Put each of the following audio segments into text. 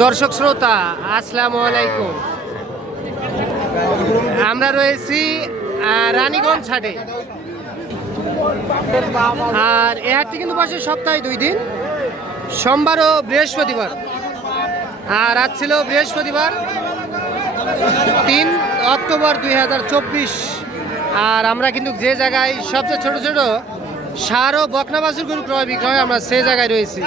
দর্শক শ্রোতা, আসসালামু আলাইকুম। আমরা রয়েছি রানীগঞ্জ হাটে। আর এ হাটটি কিন্তু বসে সপ্তাহে দুই দিন, সোমবার ও বৃহস্পতিবার। আর আজ ছিল বৃহস্পতিবার, তিন অক্টোবর দুই হাজার চব্বিশ। আর আমরা কিন্তু যে জায়গায় সবচেয়ে ছোট ছোট সার ও বকনা বাছুর গরু ক্রয় বিক্রয় আমরা সে জায়গায় রয়েছি।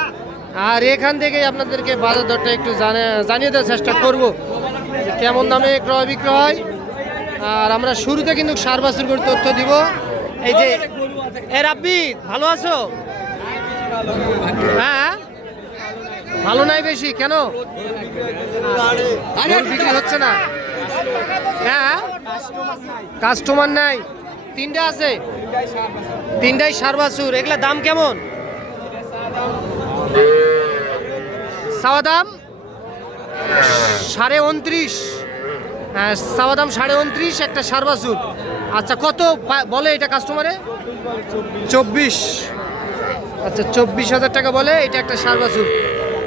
আর এখান থেকেই আপনাদেরকে বাজার দরটা একটু জানা- জানিয়ে দেওয়ার চেষ্টা করব কেমন দামে ক্রয় বিক্রয় হয়। আর আমরা শুরুতে কিন্তু সার বাছুর গরুর তথ্য দিব। এই যে, এ রাব্বি, ভালো আছো? হ্যাঁ ভালো নাই বেশি, কেন? বিক্রি হচ্ছে না। হ্যাঁ কাস্টমার নাই। তিনটা আছে? তিনটাই সার বাছুর এগুলা দাম কেমন? সাওয়া দাম সাড়ে উনত্রিশ। হ্যাঁ সাওয়া দাম সাড়ে উনত্রিশ, একটা সার বাছুর আচ্ছা কত বলে এটা কাস্টমারে চব্বিশ। আচ্ছা চব্বিশ হাজার টাকা বলে, এটা একটা সার বাছুর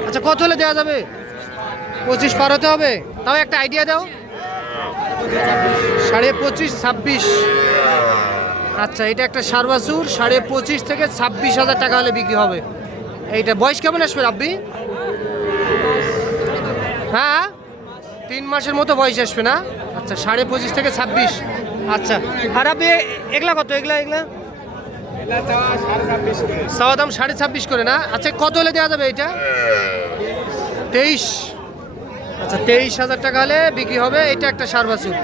আচ্ছা কত হলে দেওয়া যাবে? পঁচিশ পার হতে হবে? তাও একটা আইডিয়া দাও। সাড়ে পঁচিশ, ছাব্বিশ। আচ্ছা এটা একটা সার বাছুর সাড়ে পঁচিশ থেকে ছাব্বিশ হাজার টাকা হলে বিক্রি হবে। এইটা বয়স কেমন আসবে রাব্বি? হ্যাঁ? তিন মাসের মতো বয়স আসবে না? আচ্ছা সাড়ে পঁচিশ থেকে ছাব্বিশ। আচ্ছা আর আপনি এগুলা কত? এগুলা এগুলা? সাওয়া দাম সাড়ে ছাব্বিশ করে না? আচ্ছা কত হলে দেওয়া যাবে এটা তেইশ। আচ্ছা তেইশ হাজার টাকা হলে বিক্রি হবে। এটা একটা সার বাছুর।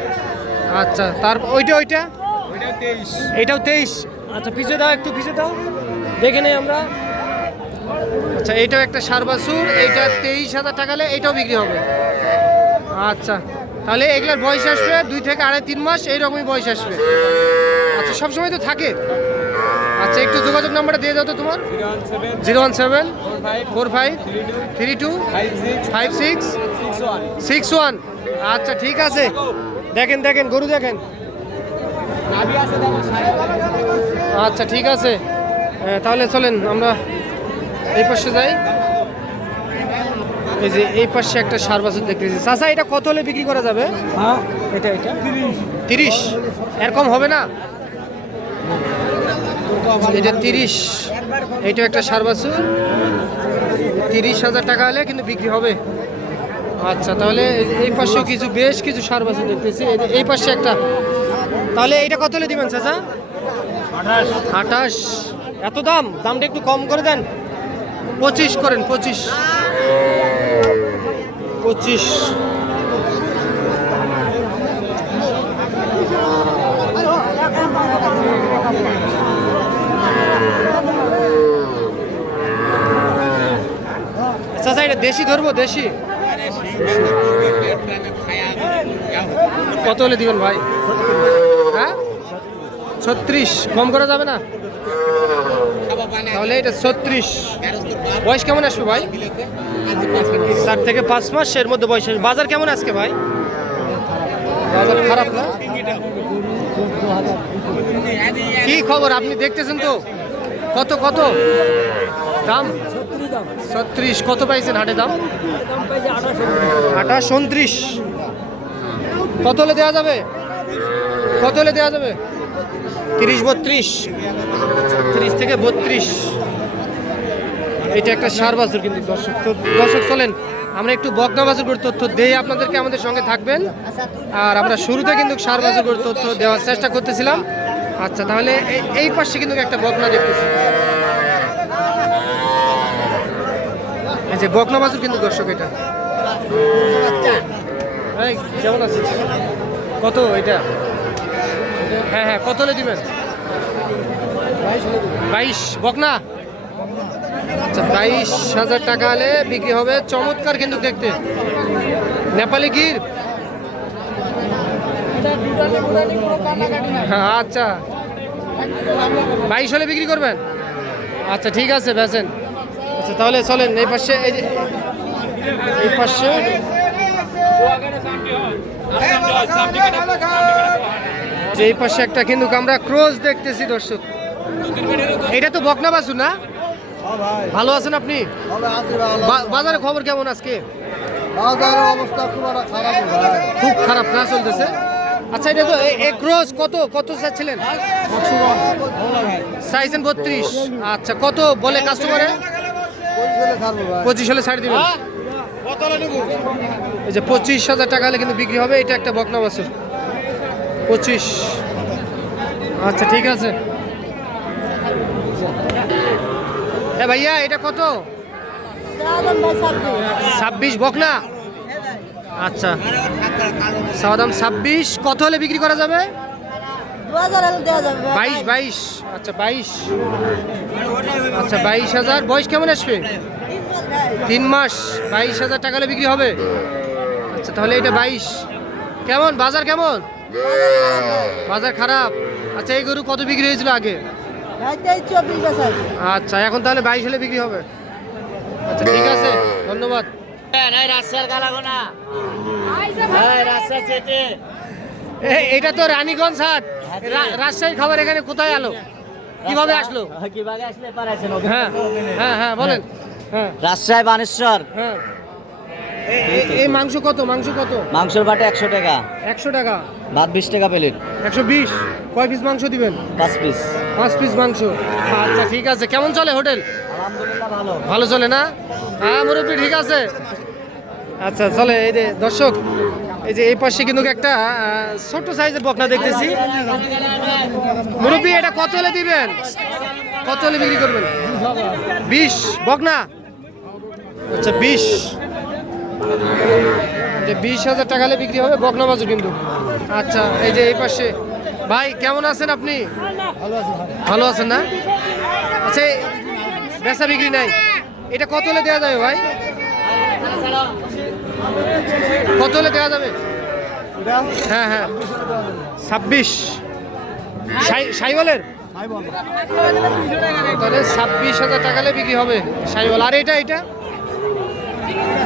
আচ্ছা তার ওইটা ওইটা? এইটাও তেইশ। আচ্ছা পিছিয়ে দাও একটু পিছিয়ে দাও। দেখে নেই আমরা। আচ্ছা এইটাও একটা সার বাছুর এইটা তেইশ হাজার টাকা হলে এইটাও বিক্রি হবে। আচ্ছা তাহলে এগুলার বয়স আসবে দুই থেকে আড়াই তিন মাস, এইরকমই বয়স আসবে। আচ্ছা সবসময় তো থাকে। আচ্ছা একটু যোগাযোগ নাম্বারটা দিয়ে দাও তো তোমার। Zero one seven, four five, three two, five six six one. আচ্ছা ঠিক আছে। দেখেন দেখেন, গরু দেখেন। আচ্ছা ঠিক আছে। তাহলে চলেন, আমরা এই পাশে যাই। এই যে এই পাশে একটা সার বাছুর দেখতেছি চাচা এটা কত হলে বিক্রি করা যাবে? হ্যাঁ এটা এটা। তিরিশ। এরকম হবে না? এটা তিরিশ। এটা একটা সার বাছুর। তিরিশ হাজার টাকা হলে কিন্তু বিক্রি হবে। আচ্ছা তাহলে এই- এই পাশেও কিছু বেশ কিছু সার বাছুর দেখতেছি এই পাশে একটা। তাহলে এইটা কত হলে দিবেন চাচা? আঠাশ। এত দাম? দামটা একটু কম করে দেন। পঁচিশ করেন, পঁচিশ। পঁচিশ। চাচা এটা দেশি ধরবো, দেশি? কত হলে দিবেন ভাই? হ্যাঁ? ছত্রিশ। কম করা যাবে না? তাহলে এটা ছত্রিশ। বয়স কেমন আসবে ভাই? চার থেকে পাঁচ মাস, এর মধ্যে বয়স আসবে বাজার কেমন আজকে ভাই? বাজার খারাপ না? কি খবর? আপনি দেখতেছেন তো? কত কত? দাম? ছত্রিশ। কত পাইছেন হাটে দাম? আঠাশ, উনত্রিশ। কত হলে দেওয়া যাবে? কত হলে দেওয়া যাবে? তিরিশ বত্রিশ। তিরিশ থেকে বত্রিশ। এটা একটা সার বাছুর কিন্তু, দর্শক। তো দর্শক, চলেন, আমরা একটু বকনা বাছুর তথ্য দেই, আপনাদেরকে আমাদের সঙ্গে থাকবেন। আর আমরা শুরুতে কিন্তু সার বাছুর তথ্য দেওয়ার চেষ্টা করতেছিলাম। আচ্ছা তাহলে এই- পাশে কিন্তু একটা বকনা দেখতেছি। এই যে বকনা বাছুর কিন্তু দর্শক এটা। কেমন আছিস? কত এটা? হ্যাঁ হ্যাঁ কত হলে দিবেন? বাইশ, বকনা? আচ্ছা বাইশ হাজার টাকা হলে বিক্রি হবে। চমৎকার কিন্তু দেখতে। নেপালি গির? আচ্ছা বাইশ হলে বিক্রি করবেন? আচ্ছা ঠিক আছে, বেচেন। আচ্ছা তাহলে চলেন, এই পাশে, এই যে, এই পাশে। যে এই পাশে একটা কিন্তু আমরা ক্রোজ দেখতেছি, দর্শক। এটা তো বকনা বাসু না? ভালো আছেন আপনি? বাজারে খবর কেমন আজকে? অবস্থা খুব খারাপ না চলতেছে? আচ্ছা এটা তো এ- এ ক্রস কত? কত চাচ্ছিলেন? চাইছেন বত্রিশ। আচ্ছা কত বলে কাস্টমারে পঁচিশ হলে ছাড় দিবেন। এই যে পঁচিশ হাজার টাকা হলে কিন্তু বিক্রি হবে, এটা একটা বকনা বাছুর। পঁচিশ। আচ্ছা ঠিক আছে। এ ভাইয়া এটা কত? ছাব্বিশ। বকনা? আচ্ছা। সাদাম ছাব্বিশ কত হলে বিক্রি করা যাবে? বাইশ বাইশ। আচ্ছা বাইশ। আচ্ছা বাইশ হাজার। বয়স কেমন আসবে? তিন মাস। বাইশ হাজার টাকা হলে বিক্রি হবে। আচ্ছা তাহলে এটা বাইশ। কেমন? বাজার কেমন? বাজার খারাপ? আচ্ছা এই গরু কত বিক্রি হয়েছিল আগে? আচ্ছা এখন তাহলে বাইশ হলে বিক্রি হবে। আচ্ছা ঠিক আছে ধন্যবাদ। এটা তো রানীগঞ্জ হাট। রা- রাজশাহী খাবার এখানে কোথায় আলো? কীভাবে আসলো? কীভাবে আসলে হ্যাঁ হ্যাঁ হ্যাঁ বলেন। হ্যাঁ। রাজশাহী বানেশ্বর। হ্যাঁ। এই মাংস কত মাংস কত? মাংসের বাটা একশো টাকা। একশো টাকা? ভাত বিশ টাকা প্লেট। একশো বিশ? কয় পিস মাংস দিবেন? পাঁচ পিস। পাঁচ পিস মাংস। আচ্ছা ঠিক আছে। কেমন চলে হোটেল? ভালো। ভালো চলে না? হ্যাঁ মুরব্বী ঠিক আছে। আচ্ছা চলে এই যে দর্শক এই যে এই পাশে কিন্তু একটা ছোট সাইজের বকনা দেখতেছি। মুরব্বী এটা কত হলে দিবেন? কত হলে বিক্রি করবেন? বিশ বকনা? আচ্ছা বিশ। এটা বিশ হাজার টাকা হলে বিক্রি হবে, বকনা বাজু কিন্তু। আচ্ছা এই যে এই পাশে। ভাই, কেমন আছেন আপনি? ভালো আছেন না? আচ্ছা বেচা বিক্রি নাই। এটা কত হলে দেওয়া যাবে ভাই? কত হলে দেওয়া যাবে? হ্যাঁ হ্যাঁ। ছাব্বিশ। সাইওয়ালের? তাহলে ছাব্বিশ হাজার টাকা বিক্রি হবে সাইওয়াল। আর এটা এটা?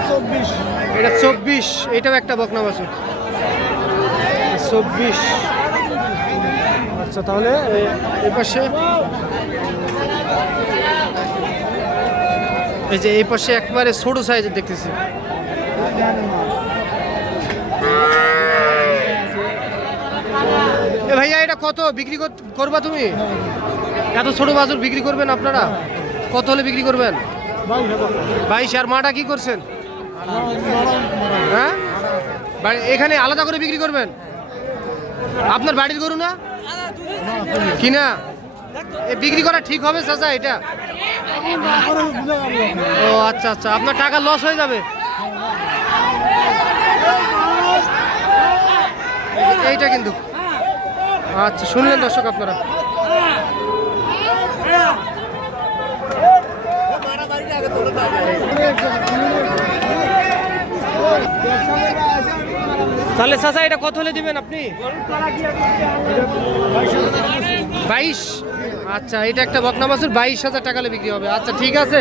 চব্বিশ। এটা চব্বিশ এটাও একটা বকনা বাছুর। চব্বিশ। আচ্ছা তাহলে এ- এই পাশে? এই যে এই পাশে একবারে ছোট সাইজের দেখতেছি। এ ভাইয়া এটা কত বিক্রি কর- করবা তুমি? এত ছোট বাছুর বিক্রি করবেন আপনারা? কত হলে বিক্রি করবেন? বাইশ আর মাটা কি করছেন? হ্যাঁ? এখানে আলাদা করে বিক্রি করবেন? আপনার বাড়ির গরু না? কিনা? এ বিক্রি করা ঠিক হবে চাচা এটা? ও আচ্ছা আচ্ছা। আপনার টাকা লস হয়ে যাবে। এইটা কিন্তু। আচ্ছা শুনলেন দর্শক আপনারা। তাহলে চাচা, এটা কত হলে দিবেন আপনি? বাইশ? আচ্ছা এটা একটা বকনা বাছুর বাইশ হাজার টাকা হলে বিক্রি হবে। আচ্ছা ঠিক আছে।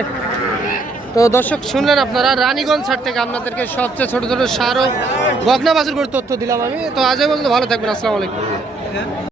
তো দর্শক, শুনলেন আপনারা, রানীগঞ্জ ছাড় থেকে আপনাদেরকে সবচেয়ে ছোট ছোট সার ও বকনা বাছুর করে তথ্য দিলাম আমি। তো আজই বলতে ভালো থাকবেন, আসসালামু আলাইকুম।